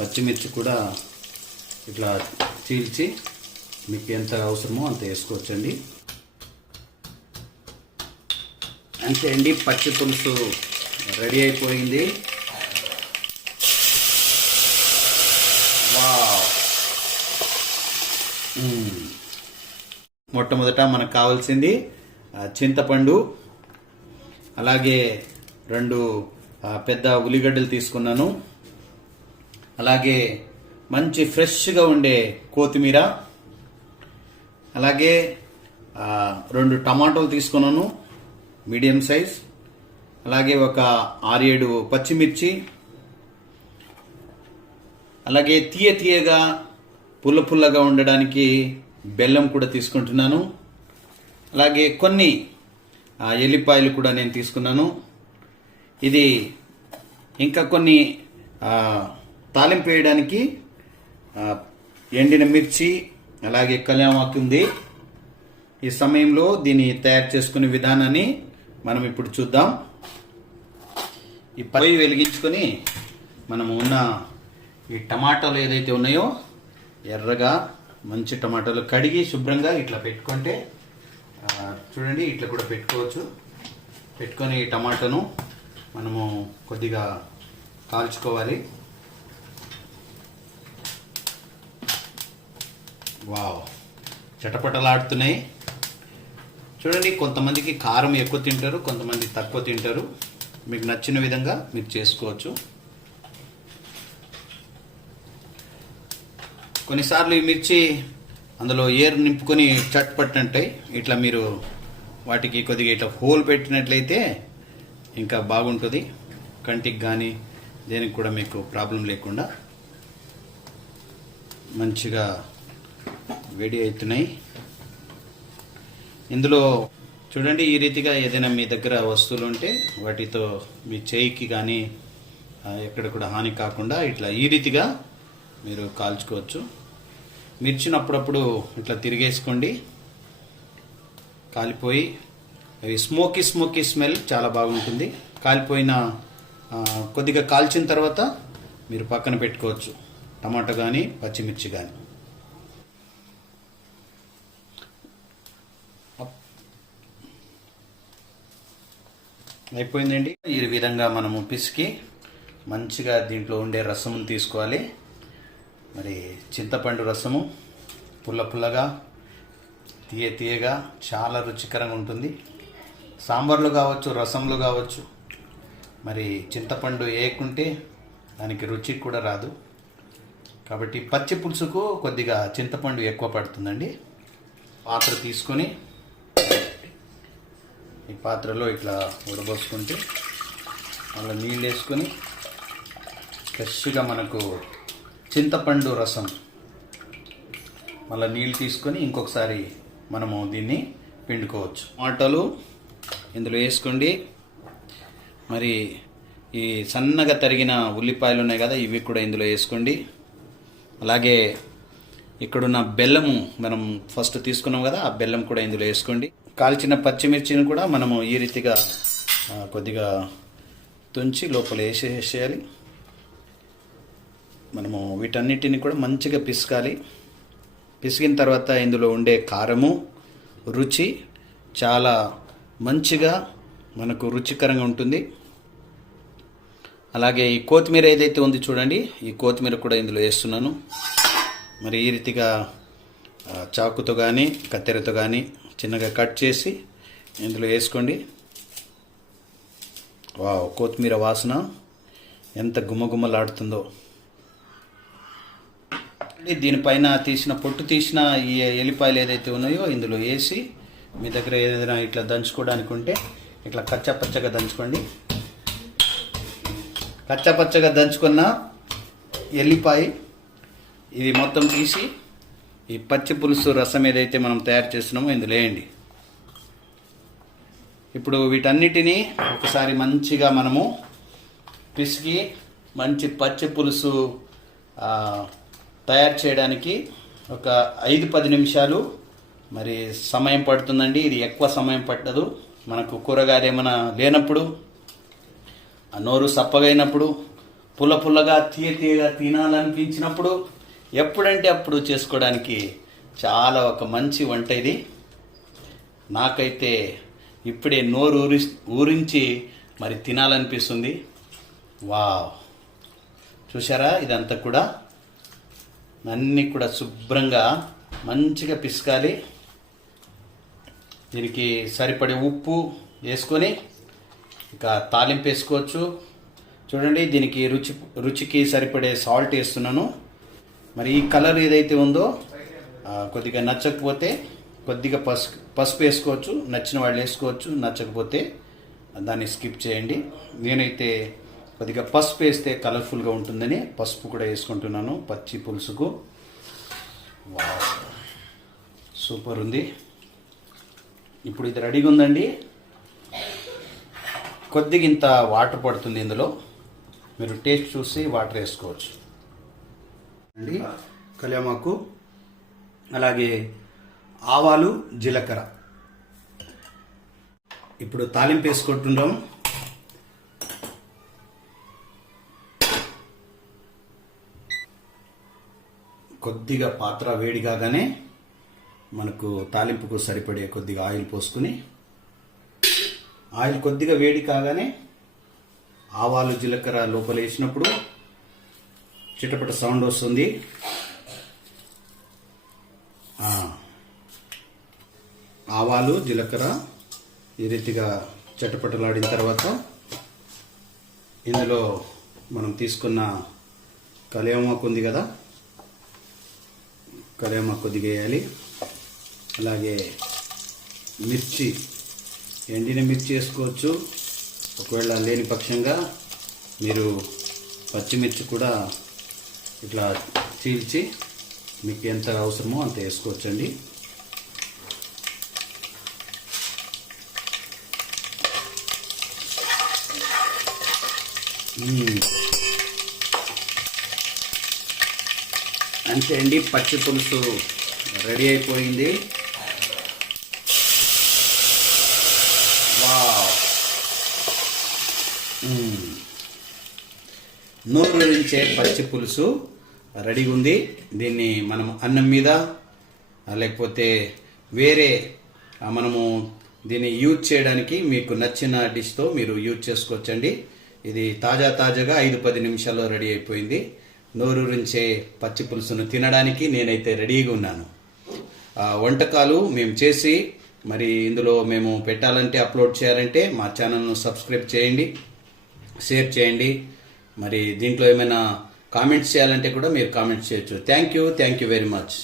పచ్చిమిర్చి కూడా ఇట్లా చీల్చి మీకు ఎంత అవసరమో అంత వేసుకోవచ్చండి. అంతే అండి, పచ్చి పులుసు రెడీ అయిపోయింది. వావ్! మొట్టమొదట మనకు కావాల్సింది చింతపండు, అలాగే 2 పెద్ద ఉల్లిగడ్డలు తీసుకున్నాను, అలాగే మంచి ఫ్రెష్గా ఉండే కొత్తిమీర, అలాగే 2 టమాటోలు తీసుకున్నాను మీడియం సైజ్, అలాగే ఒక 6-7 పచ్చిమిర్చి, అలాగే తీయగా పుల్లగా ఉండడానికి బెల్లం కూడా తీసుకుంటున్నాను, అలాగే కొన్ని ఎల్లిపాయలు కూడా నేను తీసుకున్నాను. ఇది ఇంకా కొన్ని తాలింపు వేయడానికి ఎండిన మిర్చి, అలాగే కళ్యామాకు ఉంది. ఈ సమయంలో దీన్ని తయారు చేసుకునే విధానాన్ని మనం ఇప్పుడు చూద్దాం. ఈ పొయ్యి వెలిగించుకొని మనము ఉన్న ఈ టమాటాలు ఏదైతే ఉన్నాయో ఎర్రగా మంచి టమాటాలు కడిగి శుభ్రంగా ఇట్లా పెట్టుకుంటే, చూడండి ఇట్లా కూడా పెట్టుకోవచ్చు. పెట్టుకొని ఈ టమాటాను మనము కొద్దిగా కాల్చుకోవాలి. వావ్, చటపటలాడుతున్నాయి. చూడండి, కొంతమందికి కారం ఎక్కువ తింటారు, కొంతమంది తక్కువ తింటారు. మీకు నచ్చిన విధంగా మీరు చేసుకోవచ్చు. కొన్నిసార్లు ఈ మిర్చి అందులో ఏరు నింపుకొని చట్పట్టంటాయి. ఇట్లా మీరు వాటికి కొద్దిగా ఇట్లా హోల్ పెట్టినట్లయితే ఇంకా బాగుంటుంది. కంటికి కానీ దేనికి కూడా మీకు ప్రాబ్లం లేకుండా మంచిగా వేడి అవుతున్నాయి. ఇందులో చూడండి, ఈ రీతిగా ఏదైనా మీ దగ్గర వస్తువులు ఉంటే వాటితో మీ చేయికి కానీ ఎక్కడ కూడా హాని కాకుండా ఇట్లా ఈ రీతిగా మీరు కాల్చుకోవచ్చు. మిర్చిని అప్పుడప్పుడు ఇట్లా తిరిగేసుకోండి, కాలిపోయి అవి స్మోకీ స్మెల్ చాలా బాగుంటుంది. కాలిపోయిన కొద్దిగా కాల్చిన తర్వాత మీరు పక్కన పెట్టుకోవచ్చు, టమాటా కానీ పచ్చిమిర్చి కానీ. అయిపోయిందండి. ఈ విధంగా మనము పిసికి మంచిగా దీంట్లో ఉండే రసమును తీసుకోవాలి. మరి చింతపండు రసము పుల్లగా తీయగా చాలా రుచికరంగా ఉంటుంది. సాంబార్లు కావచ్చు, రసంలు కావచ్చు. మరి చింతపండు వేయకుంటే దానికి రుచి కూడా రాదు. కాబట్టి పచ్చి పులుసుకు కొద్దిగా చింతపండు ఎక్కువ పడుతుందండి. పాత్ర తీసుకొని ఈ పాత్రలో ఇట్లా ఉడబోసుకుంటే అలా నీళ్ళు వేసుకొని ఫ్రెష్గా మనకు చింతపండు రసం మళ్ళీ నీళ్ళు తీసుకొని ఇంకొకసారి మనము దీన్ని పిండుకోవచ్చు. టమాటాలు ఇందులో వేసుకోండి. మరి ఈ సన్నగా తరిగిన ఉల్లిపాయలు ఉన్నాయి కదా, ఇవి కూడా ఇందులో వేసుకోండి. అలాగే ఇక్కడున్న బెల్లము మనం ఫస్ట్ తీసుకున్నాం కదా, ఆ బెల్లం కూడా ఇందులో వేసుకోండి. కాల్చిన పచ్చిమిర్చిని కూడా మనము ఈ రీతిగా కొద్దిగా తుంచి లోపల వేసేయాలి. మనము వీటన్నిటిని కూడా మంచిగా పిసకాలి. పిసికిన తర్వాత ఇందులో ఉండే కారము, రుచి చాలా మంచిగా మనకు రుచికరంగా ఉంటుంది. అలాగే ఈ కొత్తిమీర ఏదైతే ఉంది చూడండి, ఈ కొత్తిమీర కూడా ఇందులో వేస్తున్నాను. మరి ఈ రీతిగా చాకుతో కానీ కత్తెరతో కానీ చిన్నగా కట్ చేసి ఇందులో వేసుకోండి. వావ్, కొత్తిమీర వాసన ఎంత గుమ్మలాడుతుందో. దీనిపైన పొట్టు తీసిన ఈ ఎల్లిపాయలు ఏదైతే ఉన్నాయో ఇందులో వేసి, మీ దగ్గర ఏదైనా ఇట్లా దంచుకోవడానికి ఉంటే ఇట్లా కచ్చాపచ్చగా దంచుకోండి. కచ్చాపచ్చగా దంచుకున్న ఎల్లిపాయ ఇది మొత్తం తీసి ఈ పచ్చి పులుసు రసం ఏదైతే మనం తయారు చేస్తున్నామో ఇందులో వేయండి. ఇప్పుడు వీటన్నిటినీ ఒకసారి మంచిగా మనము పిసికి మంచి పచ్చి పులుసు తయారు చేయడానికి ఒక 5-10 నిమిషాలు మరి సమయం పడుతుందండి. ఇది ఎక్కువ సమయం పట్టదు. మనకు కూరగాయలు ఏమైనా లేనప్పుడు, నోరు సప్పగైనప్పుడు పుల్ల పుల్లగా తీయగా తినాలనిపించినప్పుడు ఎప్పుడంటే అప్పుడు చేసుకోవడానికి చాలా ఒక మంచి వంట ఇది. నాకైతే ఇప్పుడే నోరు ఊరించి మరి తినాలనిపిస్తుంది. వావ్, చూసారా? ఇదంతా కూడా అన్నీ కూడా శుభ్రంగా మంచిగా పిసకాలి. దీనికి సరిపడే ఉప్పు వేసుకొని ఇక తాలింపు వేసుకోవచ్చు. చూడండి, దీనికి రుచికి సరిపడే సాల్ట్ వేస్తున్నాను. మరి ఈ కలర్ ఏదైతే ఉందో కొద్దిగా నచ్చకపోతే కొద్దిగా పసుపు వేసుకోవచ్చు. నచ్చిన వాళ్ళు వేసుకోవచ్చు, నచ్చకపోతే దాన్ని స్కిప్ చేయండి. నేనైతే కొద్దిగా పసుపు వేస్తే కలర్ఫుల్గా ఉంటుందని పసుపు కూడా వేసుకుంటున్నాను పచ్చి పులుసుకు. వావ్, సూపర్ ఉంది. ఇప్పుడు ఇది రెడీగా ఉందండి. కొద్దిగా ఇంత వాటర్ పడుతుంది ఇందులో, మీరు టేస్ట్ చూసి వాటర్ వేసుకోవచ్చు అండి. కళ్యామాకు, అలాగే ఆవాలు, జీలకర్ర. ఇప్పుడు తాలింపు వేసుకుంటున్నాం. కొద్దిగా పాత్ర వేడి కాగానే మనకు తాలింపుకు సరిపడే కొద్దిగా ఆయిల్ పోసుకుని, ఆయిల్ కొద్దిగా వేడి కాగానే ఆవాలు జీలకర్ర లోపల వేసినప్పుడు చిటపట సౌండ్ వస్తుంది. ఆవాలు జీలకర్ర ఈ రీతిగా చటపటలాడిన తర్వాత ఇందులో మనం తీసుకున్న కళ్యామాకు ఉంది కదా, కళ్యామాకు కొద్దిగా వేయాలి. అలాగే మిర్చి, ఎండిన మిర్చి వేసుకోవచ్చు. ఒకవేళ లేని పక్షంగా మీరు పచ్చిమిర్చి కూడా ఇట్లా చీల్చి మీకు ఎంత అవసరమో అంత వేసుకోవచ్చండి. అంతే అండి, పచ్చి పులుసు రెడీ అయిపోయింది. వావ్, నోరూరించే పచ్చి పులుసు రెడీగా ఉంది. దీన్ని మనం అన్నం మీద లేకపోతే వేరే మనము దీన్ని యూజ్ చేయడానికి మీకు నచ్చిన డిష్తో మీరు యూజ్ చేసుకోవచ్చండి. ఇది తాజాగా 5-10 నిమిషాల్లో రెడీ అయిపోయింది. నోరూరించే పచ్చి పులుసును తినడానికి నేనైతే రెడీగా ఉన్నాను. వంటకాలు మేము చేసి మరి ఇందులో మేము పెట్టాలంటే, అప్లోడ్ చేయాలంటే మా ఛానల్ను సబ్స్క్రైబ్ చేయండి, షేర్ చేయండి. మరి దీంట్లో ఏమైనా కామెంట్స్ చేయాలంటే కూడా మీరు కామెంట్స్ చేయొచ్చు. Thank you very much.